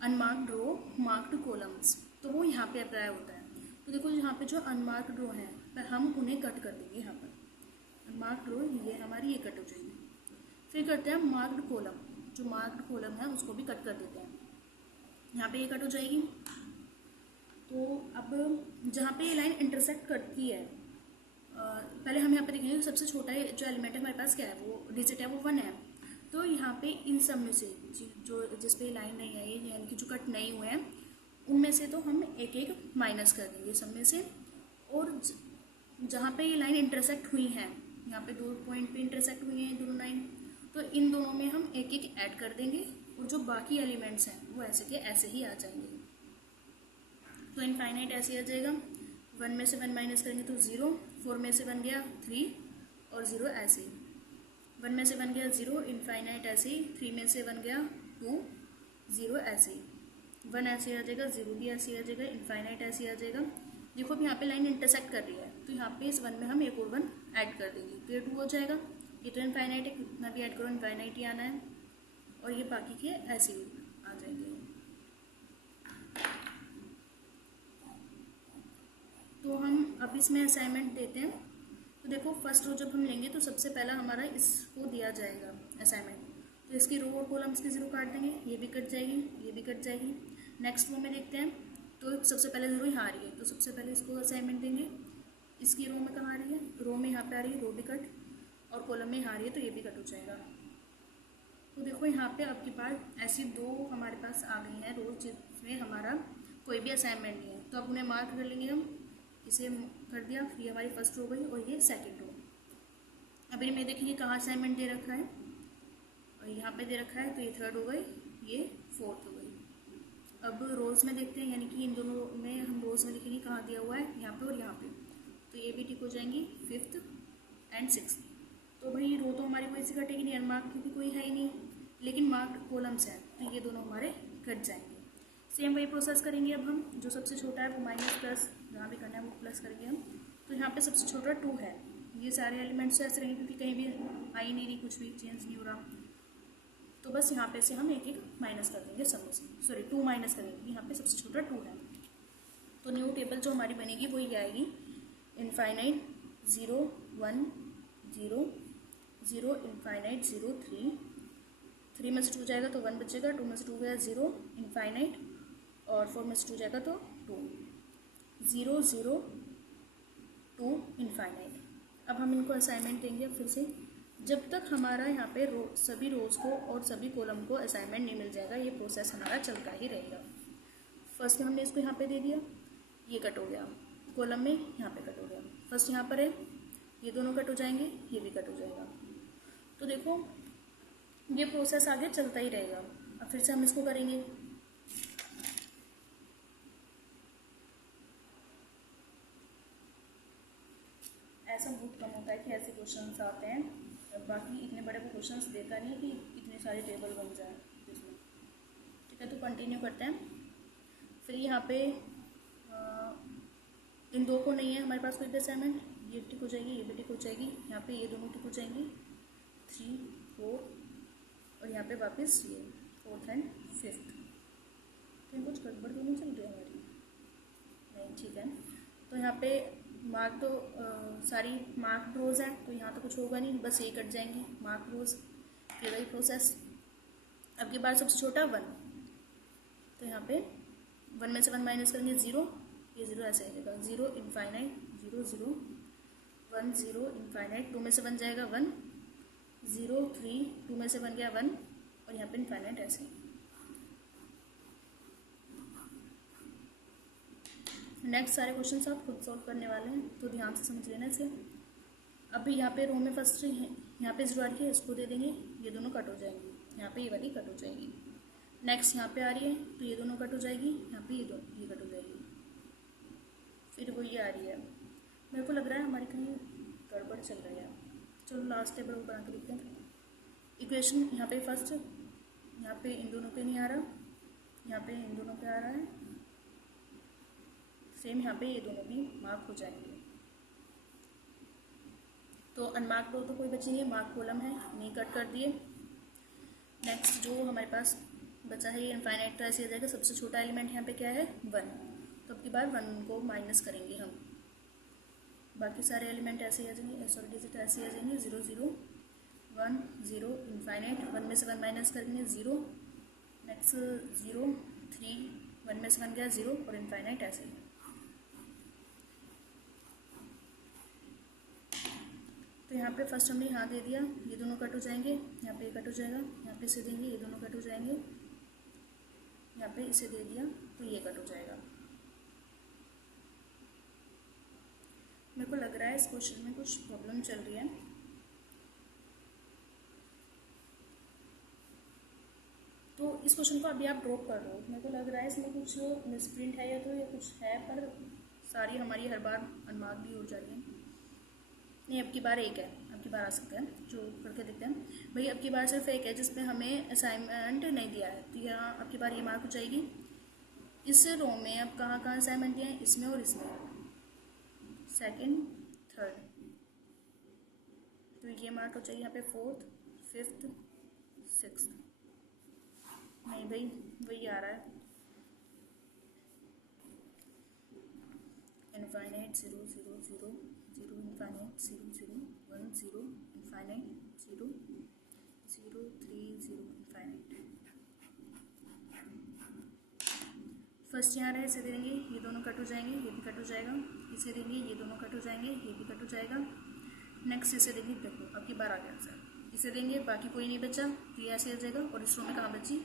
अनमार्क्ड रो मार्क्ड कॉलम्स, तो वो यहाँ पे अप्लाई होता है। तो देखो यहाँ पे जो अनमार्क्ड रो है हम उन्हें कट कर देंगे, यहाँ पर अनमार्क्ड रो ये हमारी ये कट हो जाएगी। फिर करते हैं मार्क्ड कॉलम, जो मार्क्ड कॉलम है उसको भी कट कर देते हैं, यहाँ पे ये कट हो जाएगी। तो अब जहाँ पे ये लाइन इंटरसेक्ट करती है पहले हम यहाँ पे देखेंगे सबसे छोटा जो एलिमेंट है हमारे पास क्या है, वो डिजिट है वो 1 है। तो यहाँ पे इन सब में से जो जिस पे लाइन नहीं आई यानी कि जो कट नहीं हुए हैं उनमें से तो हम एक एक माइनस कर देंगे सब में से, और जहाँ पे ये लाइन इंटरसेक्ट हुई हैं यहाँ पे 2 पॉइंट पे इंटरसेक्ट हुई हैं दोनों लाइन, तो इन दोनों में हम एक एक ऐड कर देंगे और जो बाकी एलिमेंट्स हैं वो ऐसे के ऐसे ही आ जाएंगे। तो इनफाइनाइट ऐसे आ जाएगा, 1 में से 1 माइनस करेंगे तो 0, 4 में से बन गया 3 और 0 ऐसे ही, 1 में से बन गया 0 इनफाइनाइट ऐसे ही, 3 में से बन गया 2 0 ऐसे ही, 1 ऐसे आ जाएगा, 0 भी ऐसे आ जाएगा, इनफाइनाइट ऐसे आ जाएगा। देखो अब यहाँ पे लाइन इंटरसेक्ट कर रही है, तो यहाँ पे इस 1 में हम एक और 1 ऐड कर देंगे, तो ये 2 हो जाएगा। ये तो इनफाइनाइट है, कितना भी ऐड करो इनफाइनाइट ही आना है, और ये बाकी के ऐसे ही आ जाएंगे। तो हम अब इसमें असाइनमेंट देते हैं। तो देखो फर्स्ट रो जब हम लेंगे तो सबसे पहला हमारा इसको दिया जाएगा असाइनमेंट, तो इसकी रो और कॉलम्स की 0 काट देंगे, ये भी कट जाएगी, ये भी कट जाएगी। नेक्स्ट रो में देखते हैं, तो सबसे पहले 0 यहाँ आ रही है, तो सबसे पहले इसको असाइनमेंट देंगे। इसकी रो में कहाँ आ रही है, रो में यहाँ पे आ रही है, रो भी कट, और कॉलम में यहाँ आ रही है, तो ये भी कट हो जाएगा। तो देखो यहाँ पे आपके पास ऐसी 2 हमारे पास आ गई हैं रोज जिसमें हमारा कोई भी असाइनमेंट नहीं है, तो अब उन्हें मार्क कर लेंगे हम। इसे कर दिया, ये हमारी फर्स्ट रो गई और ये सेकंड रो। अब इनमें देखिए कहाँ असाइनमेंट दे रखा है, और यहाँ पे दे रखा है, तो ये थर्ड हो गई, ये फोर्थ हो गई। अब रोज में देखते हैं, यानी कि इन दोनों में हम रोज में देखेंगे कहाँ दिया हुआ है, यहाँ पे और यहाँ पे, तो ये भी टिक हो जाएंगी 5th एंड 6th। तो भाई रो तो हमारी कोई सी कटेगी नहीं, अनमार्क क्योंकि कोई है ही नहीं, लेकिन मार्क्ड कॉलम्स हैं, तो ये दोनों हमारे कट जाएंगे। सेम वही प्रोसेस करेंगे अब हम, जो सबसे छोटा है वो माइनस प्लस, जहाँ भी करना है वो प्लस करेंगे हम। तो यहाँ पे सबसे छोटा 2 है, ये सारे एलिमेंट्स ऐसे रहेंगे क्योंकि कहीं भी आ ही नहीं रही, कुछ भी चेंज नहीं हो रहा, तो बस यहाँ पे से हम एक एक माइनस कर देंगे सब में से, सॉरी 2 माइनस करेंगे, यहाँ पे सबसे छोटा 2 है। तो न्यू टेबल जो हमारी बनेगी वो ये आएगी, इनफाइनाइट 0 1 0 0 इनफाइनाइट 0 3, 3 में से 2 जाएगा तो 1 बचेगा, 2 में से 2 गया 0 इनफाइनाइट, और 4 में से 2 जाएगा तो 2, 0 0 2 इनफाइनाइट। अब हम इनको असाइनमेंट देंगे फिर से, जब तक हमारा यहाँ पे सभी रोज को और सभी कॉलम को असाइनमेंट नहीं मिल जाएगा, ये प्रोसेस हमारा चलता ही रहेगा। फर्स्ट में हमने इसको यहाँ पे दे दिया, ये कट हो गया, कॉलम में यहाँ पे कट हो गया, फर्स्ट यहाँ पर है, ये दोनों कट हो जाएंगे, ये भी कट हो जाएगा। तो देखो ये प्रोसेस आगे चलता ही रहेगा। अब फिर से हम इसको करेंगे, ऐसा बहुत कम होता है कि ऐसे क्वेश्चंस आते हैं, बाकी इतने बड़े को क्वेश्चंस देता नहीं कि इतने सारे टेबल बन जाए जिसमें। ठीक है, तो कंटिन्यू करते हैं। फिर यहाँ पे इन 2 को नहीं है हमारे पास कोई भी असाइनमेंट, ये टिक हो जाएगी, ये भी टिक हो जाएगी, यहाँ पे ये दोनों टिक हो जाएंगी 3 4, और यहाँ पे वापस ये 4th एंड 5th। तो कुछ गड़बड़ तो नहीं चल रही हमारी, नहीं ठीक है। तो यहाँ पे मार्क तो सारी मार्क रोज है, तो यहाँ तो कुछ होगा नहीं, बस ये कट जाएंगी मार्क रोज, फिर वही प्रोसेस। अब की बार सबसे छोटा 1, तो यहाँ पे 1 में से 1 माइनस करेंगे 0, ये 0 ऐसे आएगा, 0 इनफाइनाइट 0 0 1 0 इनफाइनाइट, 2 में से 1 जाएगा 1 0 3, 2 में से 1 गया 1, और यहाँ पे इनफाइनाइट ऐसे। नेक्स्ट सारे क्वेश्चंस आप खुद सॉल्व करने वाले हैं, तो ध्यान से समझ लेना इसे। अभी यहाँ पे रो में फर्स्ट यहाँ पे 0 आ रही है, इसको दे देंगे, ये दोनों कट हो जाएंगी, यहाँ पे ये वाली कट हो जाएगी। नेक्स्ट यहाँ पे आ रही है, तो ये दोनों कट हो जाएगी, यहाँ पे ये कट हो जाएगी। फिर वो ये आ रही है, मेरे को लग रहा है हमारी कहीं गड़बड़ चल रही है। चलो लास्ट टेबल बना के देखते हैं। इक्वेशन यहाँ पे फर्स्ट, यहाँ पे इन दोनों पे नहीं आ रहा, यहाँ पे इन दोनों पे आ रहा है, सेम यहाँ पे ये दोनों भी मार्क हो जाएंगे। तो अनमार्क रो तो कोई बची नहीं है, मार्क कॉलम है, नहीं कट कर दिए। नेक्स्ट जो हमारे पास बचा है ये इनफाइनाइट, तो ऐसे आ जाएगा, सबसे छोटा एलिमेंट यहाँ पे क्या है 1, तो अब की बार 1 को माइनस करेंगे हम, बाकी सारे एलिमेंट ऐसे आ जाएंगे, सॉरी डिजिट ऐसे आ जाएंगे 0 0 1 0 इनफाइनाइट, 1 में से 1 माइनस करेंगे 0, नेक्स्ट 0 3, 1 में से 1 गया 0, और इनफाइनाइट ऐसे ही। तो यहाँ पे फर्स्ट हमने यहाँ दे दिया, ये दोनों कट हो जाएंगे, यहाँ पे कट हो जाएगा, यहाँ पे इसे देंगे, ये दोनों कट हो जाएंगे, यहाँ पे इसे दे दिया तो ये कट हो जाएगा। मेरे को लग रहा है इस क्वेश्चन में कुछ प्रॉब्लम चल रही है, तो इस क्वेश्चन को अभी आप ड्रॉप कर दो। मेरे को लग रहा है इसमें कुछ मिसप्रिंट है या तो ये कुछ है, पर सारी हमारी हर बार अनमार्क भी हो जा रही है, नहीं, अब की बार एक है, अब की बार आ सकते हैं, जो करके देखते हैं। भाई अब की बार सिर्फ एक है जिसमें हमें असाइनमेंट नहीं दिया है, तो यहाँ अब की बार ये मार्क हो जाएगी। इस रो में अब कहाँ कहाँ असाइनमेंट दिया है, इसमें और इसमें, सेकंड थर्ड, तो ये मार्क हो जाएगी यहाँ पे फोर्थ फिफ्थ सिक्स्थ। नहीं भाई वही आ रहा है, infinite 0 0 0 0 infinite 0 0 1 0 infinite 0 0 3 0 infinite. First यहाँ रहे, इसे दे देंगे, ये दोनों कट हो जाएंगे, ये भी कट हो जाएगा, इसे देंगे, ये दोनों कट हो जाएंगे, ये भी कट हो जाएगा। नेक्स्ट इसे देंगे, देखो अब की बार आ गया आंसर, इसे देंगे, बाकी कोई नहीं बचा, तो ये ऐसे आ जाएगा। और इस रो में कहाँ बची,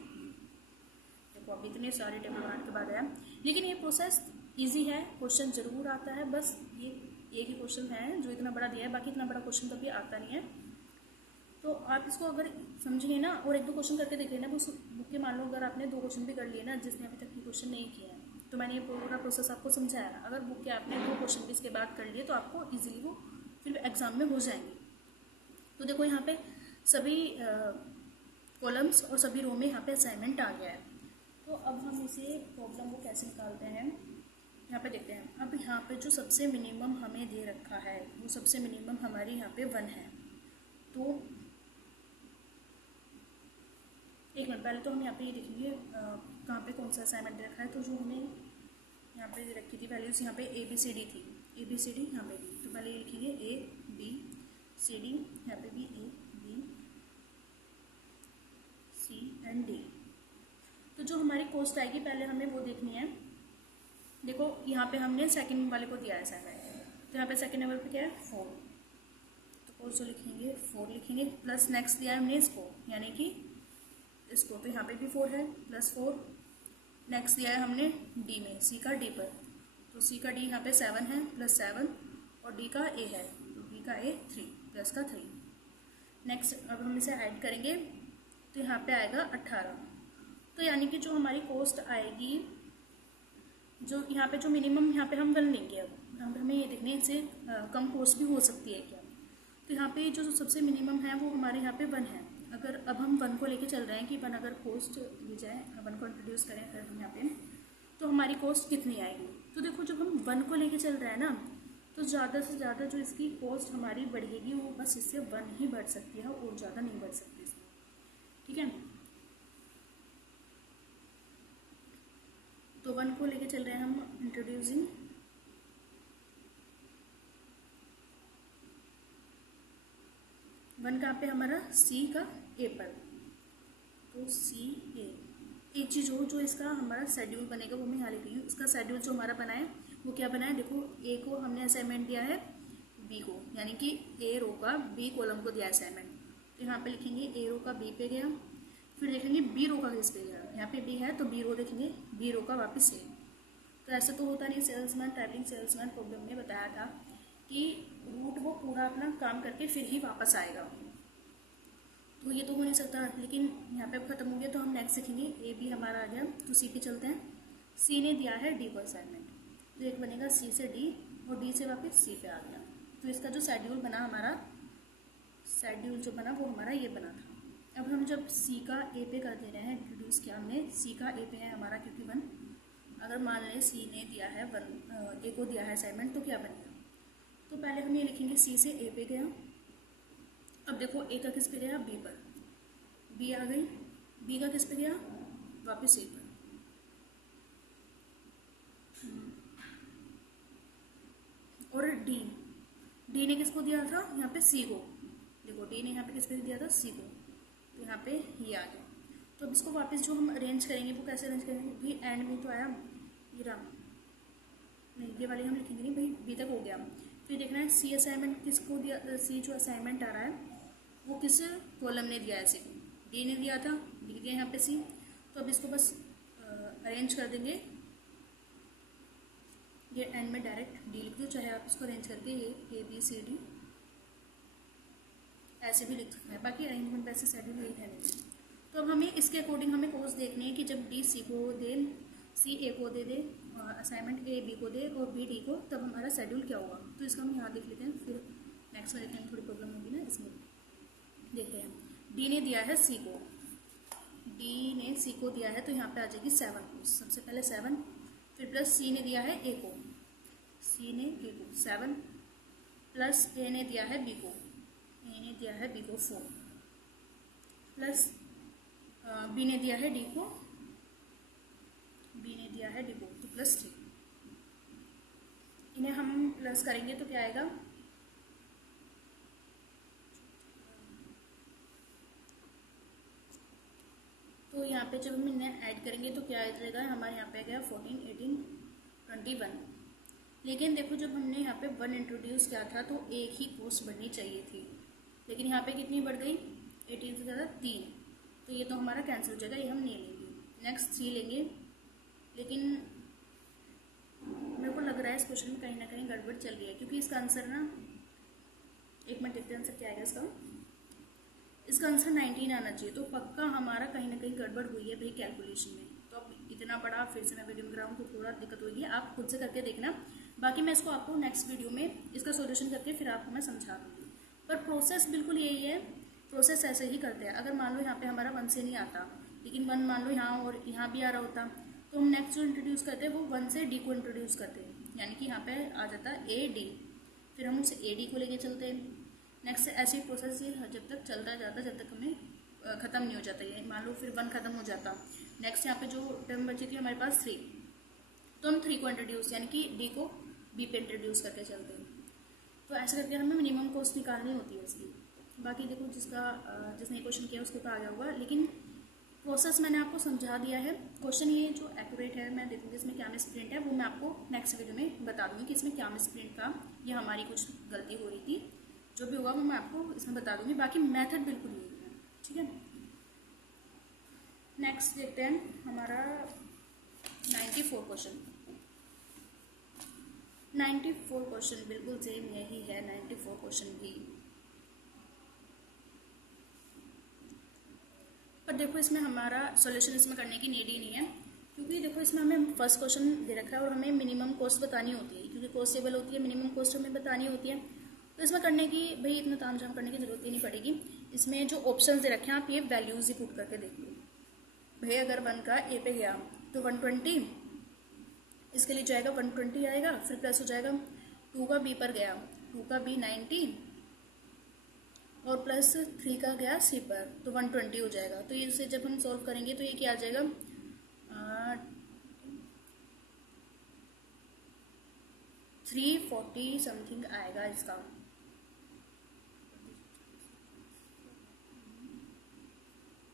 देखो अब इतने सारे टेबल बनाने के बाद आया। लेकिन ये प्रोसेस इजी है, क्वेश्चन जरूर आता है, बस ये एक ही क्वेश्चन है जो इतना बड़ा दिया है, बाकी इतना बड़ा क्वेश्चन कभी आता नहीं है। तो आप इसको अगर समझिए ना और एक दो क्वेश्चन करके देखिए ना, उस बुक के मान लो अगर आपने 2 क्वेश्चन भी कर लिए ना जिसने अभी तक ये क्वेश्चन नहीं किए हैं, तो मैंने ये पूरा प्रोसेस आपको समझाया। अगर बुक के आपने 2 क्वेश्चन भी इसके बाद कर लिए तो आपको ईजिली वो फिर एग्जाम में हो जाएंगे। तो देखो यहाँ पे सभी कॉलम्स और सभी रो में यहाँ पे असाइनमेंट आ गया है। तो अब हम इसे प्रॉब्लम को कैसे निकालते हैं, यहाँ पे देखते हैं। अब यहाँ पे जो सबसे मिनिमम हमें दे रखा है वो सबसे मिनिमम हमारी यहाँ पे 1 है। तो एक मिनट, पहले तो हम यहाँ पे ये देखेंगे कहाँ पे कौन सा असाइनमेंट दे रखा है। तो जो हमें यहाँ पे दे रखी थी वैल्यूज, यहाँ पे ABCD थी, ABCD यहाँ पे भी, तो पहले ये लिखेंगे ABCD, यहाँ पे भी ABC and D। तो जो हमारी कॉस्ट आएगी पहले हमें वो देखनी है। देखो यहाँ पे हमने सेकंड वाले को दिया है असाइनमेंट, तो यहाँ पे सेकंड नंबर पे क्या है 4, तो कॉस्ट जो लिखेंगे 4 लिखेंगे, प्लस नेक्स्ट दिया है हमने इसको यानी कि इसको, तो यहाँ पे भी 4 है प्लस 4। नेक्स्ट दिया है हमने डी में, सी का डी पर, तो सी का डी यहाँ पे 7 है प्लस 7, और डी का ए है तो डी का ए 3 प्लस का 3। नेक्स्ट अब हम इसे ऐड करेंगे तो यहाँ पे आएगा 18। तो यानी कि जो हमारी कॉस्ट आएगी, जो यहाँ पे जो मिनिमम यहाँ पे हम 1 लेंगे। अब हमें ये देखने से कम कॉस्ट भी हो सकती है क्या। तो यहाँ पे जो सबसे मिनिमम है वो हमारे यहाँ पे 1 है। अगर अब हम 1 को लेके चल रहे हैं कि 1 अगर कॉस्ट ली जाए, 1 को इंट्रोड्यूस करें अगर हम यहाँ पे, तो हमारी कॉस्ट कितनी आएगी। तो देखो जब हम 1 को लेके चल रहे हैं ना, तो ज़्यादा से ज़्यादा जो इसकी कॉस्ट हमारी बढ़ेगी वो बस इससे 1 ही बढ़ सकती है और ज़्यादा नहीं बढ़ सकती इसमें, ठीक है। तो 1 को लेके चल रहे हैं हम इंट्रोड्यूसिंग, वन कहाँ पे हमारा सी का ए पर, तो सी ए। एक चीज़ हो जो इसका हमारा शेड्यूल बनेगा वो मैं यहाँ लिख रही हूँ। इसका शेड्यूल जो हमारा बना है वो क्या बना है, देखो ए को हमने असाइनमेंट दिया है बी को, यानी कि ए रो का बी कॉलम को दिया असाइनमेंट, तो यहाँ पे लिखेंगे ए रो का बी पे गया, फिर देखेंगे बी रो का किस पे गया, यहाँ पे बी है तो बी रो देखेंगे, बी रो का वापस ए। तो ऐसे तो होता नहीं, सेल्समैन ट्रैवलिंग सेल्समैन प्रॉब्लम में बताया था कि रूट वो पूरा अपना काम करके फिर ही वापस आएगा, तो ये तो हो नहीं सकता। लेकिन यहाँ पे ख़त्म हो गया तो हम नेक्स्ट सीखेंगे। ए बी हमारा आ गया तो सी पे चलते हैं। सी ने दिया है डी को असाइनमेंट, तो एक बनेगा सी से डी और डी से वापस सी पे आ गया। तो इसका जो शेड्यूल बना हमारा, शेड्यूल जो बना वो हमारा ये बना था। अब हम जब सी का ए पे कर दे रहे हैं, इंट्रोड्यूस किया हमने, सी का ए पे है हमारा क्योंकि 1, अगर मान लें सी ने दिया है 1 ए को दिया है असाइनमेंट, तो क्या बनेगा। तो पहले हम ये लिखेंगे सी से ए पे गया, अब देखो ए का किस पे गया, बी पर, बी आ गई, बी का किस पे गया, वापस ए पर, और डी, डी ने किसको दिया था यहाँ पे सी को, देखो डी ने यहाँ पे किस पे दिया था सी को, तो यहाँ पे ये आ गया। तो अब इसको वापस जो हम अरेंज करेंगे वो कैसे अरेंज करेंगे, भाई एंड में तो आया ये रहा, नहीं ये वाले हम लिखेंगे नहीं, भाई बी तक हो गया। फिर देखना है सी असाइनमेंट किसको दिया, सी जो असाइनमेंट आ रहा है वो किस कॉलम ने दिया है, सी डी ने दिया था, लिख दिया यहाँ पे सी। तो अब इसको बस अरेंज कर देंगे, ये एंड में डायरेक्ट डी लिख दो, चाहे आप इसको अरेंज करके ये ए बी सी डी ऐसे भी लिख सकते हैं, बाकी अरेंजमेंट वैसे शेड्यूल यही है नहीं। तो अब हमें इसके अकॉर्डिंग हमें कोर्स देखनी है कि जब डी सी को दे, सी ए को दे असाइनमेंट ए बी को दे और बी डी को, तब हमारा शेड्यूल क्या होगा। तो इसका हम यहाँ देख लेते हैं, फिर नेक्स्ट में देखते हैं, थोड़ी प्रॉब्लम होगी ना इसमें। देखते हैं, डी ने दिया है सी को, डी ने सी को दिया है, तो यहाँ पे आ जाएगी 7, सबसे पहले 7, फिर प्लस सी ने दिया है ए को, सी ने ए को 7, प्लस ए ने दिया है बी को, ए ने दिया है बी को 4, प्लस बी ने दिया है डी को, बी ने दिया है डी को, तो प्लस 3। इन्हें हम प्लस करेंगे तो क्या आएगा, तो यहाँ पे जब हम इन्हें ऐड करेंगे तो क्या आ जाएगा, हमारे यहाँ पे आ गया 14, 18, 21। लेकिन देखो जब हमने यहाँ पे 1 इंट्रोड्यूस किया था तो एक ही कॉस्ट बढ़नी चाहिए थी, लेकिन यहाँ पे कितनी बढ़ गई, 18 से ज़्यादा 3, तो ये तो हमारा कैंसिल हो जाएगा, ये हम नहीं लेंगे। नेक्स्ट 3 लेंगे, लेकिन मेरे को लग रहा है इस क्वेश्चन में कहीं ना कहीं गड़बड़ चल रही है, क्योंकि इसका आंसर ना, एक मिनट देखते हैं आंसर क्या आएगा इसका आंसर 19 आना चाहिए, तो पक्का हमारा कहीं ना कहीं गड़बड़ हुई है भाई कैलकुलेशन में। तो अब इतना बड़ा फिर से मैं वीडियो में कराऊँ तो थोड़ा दिक्कत होगी, आप खुद से करके देखना। बाकी मैं इसको आपको नेक्स्ट वीडियो में इसका सॉल्यूशन करके फिर आपको मैं समझा दूँगी, पर प्रोसेस बिल्कुल यही है, प्रोसेस ऐसे ही करते हैं। अगर मान लो यहाँ पे हमारा 1 से नहीं आता, लेकिन 1 मान लो यहाँ और यहाँ भी आ रहा होता, तो हम नेक्स्ट जो इंट्रोड्यूस करते हैं वो 1 से डी को इंट्रोड्यूस करते हैं, यानी कि यहाँ पे आ जाता है ए डी, फिर हम उसे ए डी को लेके चलते हैं। नेक्स्ट ऐसी प्रोसेस ये जब तक चलता जाता, जब तक हमें ख़त्म नहीं हो जाता ये। मान लो फिर 1 खत्म हो जाता, नेक्स्ट यहाँ पे जो टर्म बची थी हमारे पास 3, तो हम 3 को इंट्रोड्यूस, यानी कि डी को बी पे इंट्रोड्यूस करके चलते हैं। तो ऐसे करके हमें मिनिमम कॉस्ट निकालनी होती है इसकी। बाकी देखो जिसने क्वेश्चन किया उसको तो आ गया होगा, लेकिन प्रोसेस मैंने आपको समझा दिया है। क्वेश्चन ये जो एक्यूरेट है मैं देखूँगी इसमें क्या मिसप्रिंट है, वो मैं आपको नेक्स्ट वीडियो में बता दूँगी कि इसमें क्या मिसप्रिंट था या हमारी कुछ गलती हो रही थी। जो भी होगा वो मैं आपको इसमें बता दूँगी, बाकी मेथड बिल्कुल यही है, ठीक है। नेक्स्ट देखते हैं हमारा 94 क्वेश्चन। 94 क्वेश्चन बिल्कुल सेम यही है, 94 क्वेश्चन भी, पर देखो इसमें हमारा सॉल्यूशन इसमें करने की नीड ही नहीं है, क्योंकि देखो इसमें हमें फर्स्ट क्वेश्चन दे रखा है और हमें मिनिमम कॉस्ट बतानी होती है, क्योंकि कॉस्ट टेबल होती है, मिनिमम कॉस्ट हमें बतानी होती है। तो इसमें करने की भाई इतना तामझाम करने की जरूरत ही नहीं पड़ेगी। इसमें जो ऑप्शंस दे रखे हैं आप ये वैल्यूज ही पुट करके देख लो भाई। अगर 1 का ए पे गया तो 120, इसके लिए जाएगा 120 आएगा, फिर प्लस हो जाएगा 2 का बी पर गया, 2 का बी 90 और प्लस 3 का गया सी पर, तो 120 हो जाएगा। तो ये इसे जब हम सॉल्व करेंगे तो ये क्या आ जाएगा, 340 समथिंग आएगा इसका,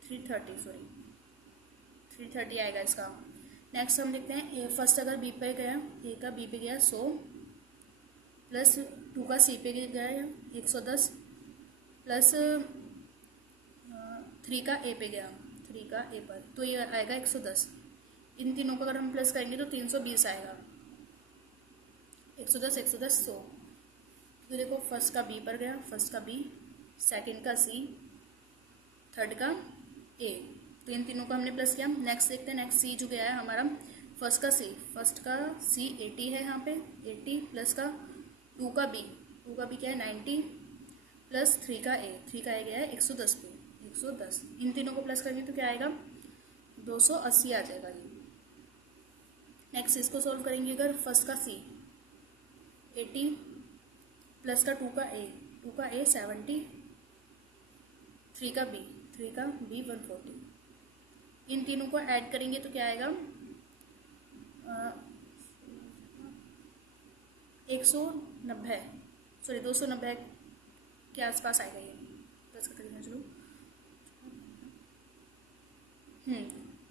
330 आएगा इसका। नेक्स्ट हम देखते हैं फर्स्ट अगर बी पे गया, ए का बी पे गया 100, प्लस 2 का सी पे गया 110, प्लस 3 का ए पे गया, 3 का ए पर, तो ये आएगा 110। इन तीनों को अगर हम प्लस करेंगे तो 320 आएगा, 110 110 100। तो देखो फर्स्ट का बी पर गया, फर्स्ट का बी, सेकंड का सी, थर्ड का ए, तो इन तीनों को हमने प्लस किया। नेक्स्ट देखते हैं, नेक्स्ट सी जो गया है हमारा फर्स्ट का सी 80 है यहाँ पे, 80 प्लस का 2 का बी क्या है 90, प्लस 3 का ए गया है 110 पे, 110। इन तीनों को प्लस करेंगे तो क्या आएगा, 280 आ जाएगा ये। नेक्स्ट इसको सॉल्व करेंगे, अगर फर्स्ट का सी 80 प्लस का 2 का ए 70, 3 का बी 140। इन तीनों को ऐड करेंगे तो क्या आएगा, 290 के आसपास आएगा ये, प्लस का करेंगे चलो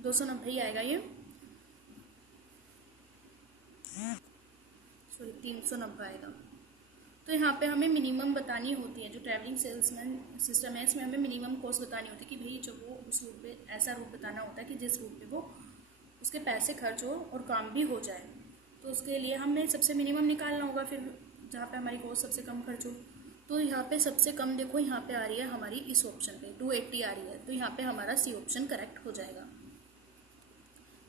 290 ही आएगा ये, 390 आएगा। तो यहाँ पे हमें मिनिमम बतानी होती है, जो ट्रैवलिंग सेल्समैन सिस्टम है इसमें हमें मिनिमम कॉस्ट बतानी होती है कि भाई जो वो उस रूट पे ऐसा रूट बताना होता है कि जिस रूट पे वो उसके पैसे खर्च हो और काम भी हो जाए। तो उसके लिए हमें सबसे मिनिमम निकालना होगा, फिर जहाँ पे हमारी कॉस्ट सबसे कम खर्च हो। तो यहाँ पे सबसे कम देखो यहाँ पे आ रही है हमारी इस ऑप्शन पे 280 आ रही है, तो यहाँ पे हमारा सी ऑप्शन करेक्ट हो जाएगा।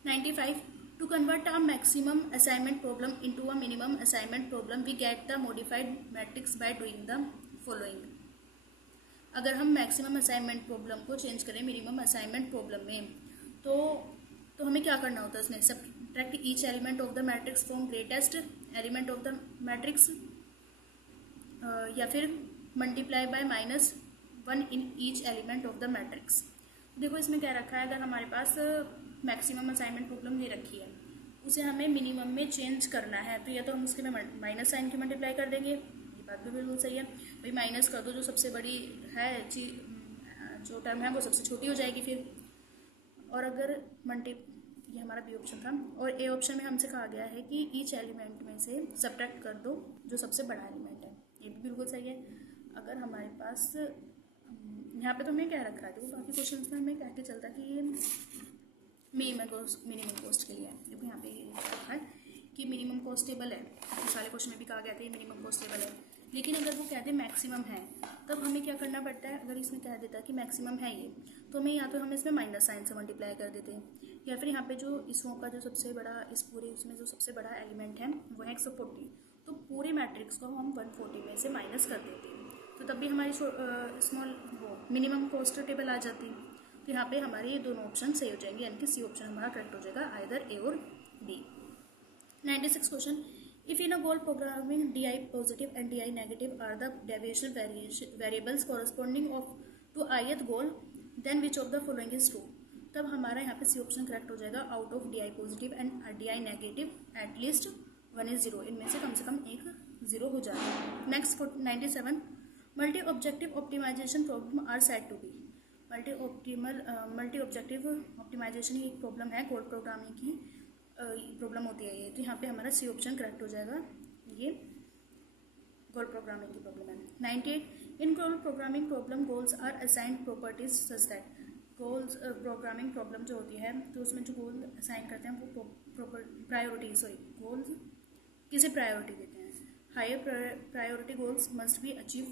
95 To convert a maximum assignment problem into a minimum assignment problem, we get the modified matrix by doing the following. अगर हम मैक्सिमम असाइनमेंट प्रॉब्लम को चेंज करें मिनिमम असाइनमेंट प्रॉब्लम में, तो हमें क्या करना होता है उसमें, subtract each element of the matrix from greatest element of the matrix, या फिर multiply by -1 in each element of the matrix. देखो इसमें क्या रखा है, अगर हमारे पास मैक्सिमम असाइनमेंट प्रॉब्लम नहीं रखी है, उसे हमें मिनिमम में चेंज करना है, तो या तो हम उसके में माइनस साइन की मल्टीप्लाई कर देंगे, ये बात भी बिल्कुल सही है भाई, माइनस कर दो, जो सबसे बड़ी है जो टर्म है वो सबसे छोटी हो जाएगी फिर। और अगर ये हमारा बी ऑप्शन था, और ए ऑप्शन में हमसे कहा गया है कि ईच एलिमेंट में से सब्ट्रैक्ट कर दो जो सबसे बड़ा एलिमेंट है, ये भी बिल्कुल सही है। अगर हमारे पास यहाँ पे तो हमें क्या रखा है, देखो बाकी क्वेश्चन में हमें कह के चलता है कि ये मिनिमम कॉस्ट के लिए है। देखो यहाँ पे रखा है कि मिनिमम कॉस्ट टेबल है, सारे क्वेश्चन में भी कहा गया था ये मिनिमम कॉस्ट टेबल है, लेकिन अगर वो कहते हैं मैक्सिमम है, तब हमें क्या करना पड़ता है, अगर इसमें कह देता है कि मैक्सिमम है ये, तो हमें या तो हम इसमें माइनस साइन से मल्टीप्लाई कर देते हैं, या फिर यहाँ पे जो इस रो का जो सबसे बड़ा, इस पूरे उसमें जो सबसे बड़ा एलिमेंट है वो है 140, तो पूरे मैट्रिक्स को हम 140 में से माइनस कर देते हैं, तो तब भी हमारी स्मॉल वो मिनिमम कॉस्ट टेबल आ जाती है। तो यहाँ पे हमारे ये दोनों ऑप्शन सही हो जाएंगे, यानी कि सी ऑप्शन हमारा करेक्ट हो जाएगा, आइदर ए और B. 96 question, if in a goal programming di positive and di negative are the deviation variables corresponding of to ith goal, then which of the following is true. तब हमारा यहाँ पे C option correct हो जाएगा, out of di positive and di negative at least 1 is 0, इनमें से कम एक 0 हो जाएगा। Next 97, multi objective optimization problem are said to be. Multi objective optimization ही एक प्रॉब्लम है, गोल प्रोग्रामिंग की प्रॉब्लम होती है ये, तो यहाँ पे हमारा सी ऑप्शन करेक्ट हो जाएगा, ये गोल प्रोग्रामिंग की प्रॉब्लम है। 98, in goal programming problem goals are assigned properties such that. Goals programming problem जो होती है, तो उसमें जो गोल असाइन करते हैं वो गोल्स किसे प्रायोरिटी देते हैं, higher priority goals must be achieve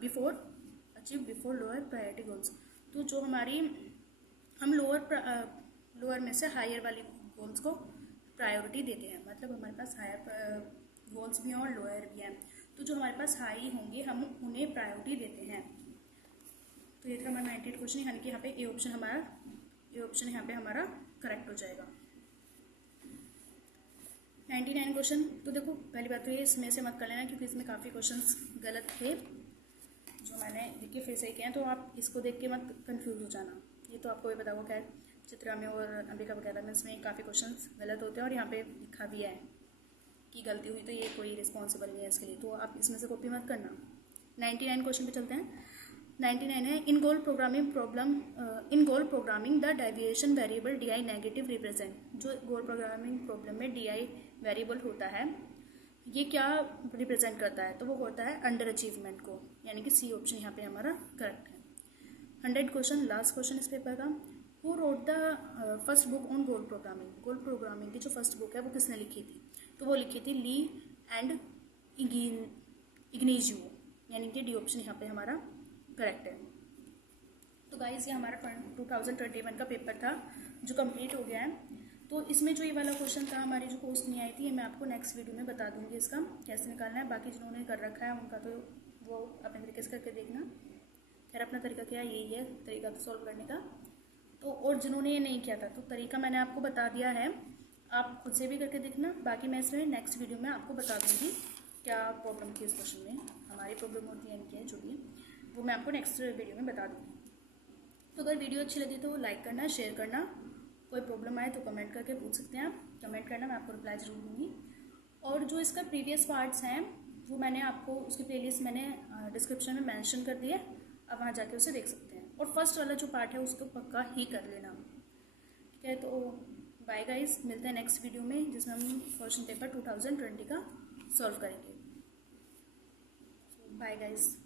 before lower priority goals. तो जो हमारी हम लोअर में से हायर वाली गोल्स को प्रायोरिटी देते हैं, मतलब हमारे पास हायर गोल्स भी हैं और लोअर भी हैं, तो जो हमारे पास हाई होंगे हम उन्हें प्रायोरिटी देते हैं। तो ये था हमारा 98 क्वेश्चन, यानी कि यहाँ पे ए ऑप्शन यहाँ पे हमारा करेक्ट हो जाएगा। 99 क्वेश्चन, तो देखो पहली बात तो ये इसमें से मत कर लेना, क्योंकि इसमें काफ़ी क्वेश्चंस गलत थे जो मैंने लिख के फिर से किए हैं, तो आप इसको देख के मत कंफ्यूज हो जाना, ये तो आपको भी पता होगा, खैर चित्रा में और अंबिका वगैरह में इसमें काफ़ी क्वेश्चंस गलत होते हैं, और यहाँ पे लिखा भी है कि गलती हुई तो ये कोई रिस्पॉन्सिबल नहीं है इसके लिए, तो आप इसमें से कॉपी मत करना। 99 क्वेश्चन पे चलते हैं। 99 है, इन goal programming the deviation variable di negative represent. जो गोल प्रोग्रामिंग प्रॉब्लम में di वेरिएबल होता है, ये क्या रिप्रेजेंट करता है, तो वो होता है अंडर अचीवमेंट को, यानी कि सी ऑप्शन यहाँ पे हमारा करेक्ट है। 100 क्वेश्चन, लास्ट क्वेश्चन इस पेपर का, who wrote the first book on goal programming. Goal programming की जो फर्स्ट बुक है वो किसने लिखी थी, तो वो लिखी थी ली एंड इग्निजियो, यानी कि डी ऑप्शन यहाँ पे हमारा करेक्ट है। तो गाइस ये हमारा 2021 का पेपर था जो कंप्लीट हो गया है। तो इसमें जो ये वाला क्वेश्चन था, हमारी जो पोस्ट नहीं आई थी, ये मैं आपको नेक्स्ट वीडियो में बता दूंगी इसका कैसे निकालना है। बाकी जिन्होंने कर रखा है उनका तो वो अपने तरीके से करके देखना, खैर अपना तरीका क्या यही है तरीका तो सॉल्व करने का। तो और जिन्होंने ये नहीं किया था तो तरीका मैंने आपको बता दिया है, आप खुद से भी करके देखना। बाकी मैं इसमें नेक्स्ट वीडियो में आपको बता दूँगी क्या प्रॉब्लम थी इस क्वेश्चन में, हमारी प्रॉब्लम होती है इनकी है जो भी, वो मैं आपको नेक्स्ट वीडियो में बता दूँगी। तो अगर वीडियो अच्छी लगी तो लाइक करना, शेयर करना, कोई प्रॉब्लम आए तो कमेंट करके पूछ सकते हैं आप, कमेंट करना, मैं आपको रिप्लाई जरूर दूँगी। और जो इसका प्रीवियस पार्ट्स हैं वो मैंने आपको उसकी प्लेलिस्ट मैंने डिस्क्रिप्शन में मेंशन कर दिया, आप वहाँ जाके उसे देख सकते हैं। और फर्स्ट वाला जो पार्ट है उसको पक्का ही कर लेना, ठीक है। तो बाय गाइस, मिलते हैं नेक्स्ट वीडियो में जिसमें हम क्वेश्चन पेपर 2020 का सॉल्व करेंगे। Bye guys.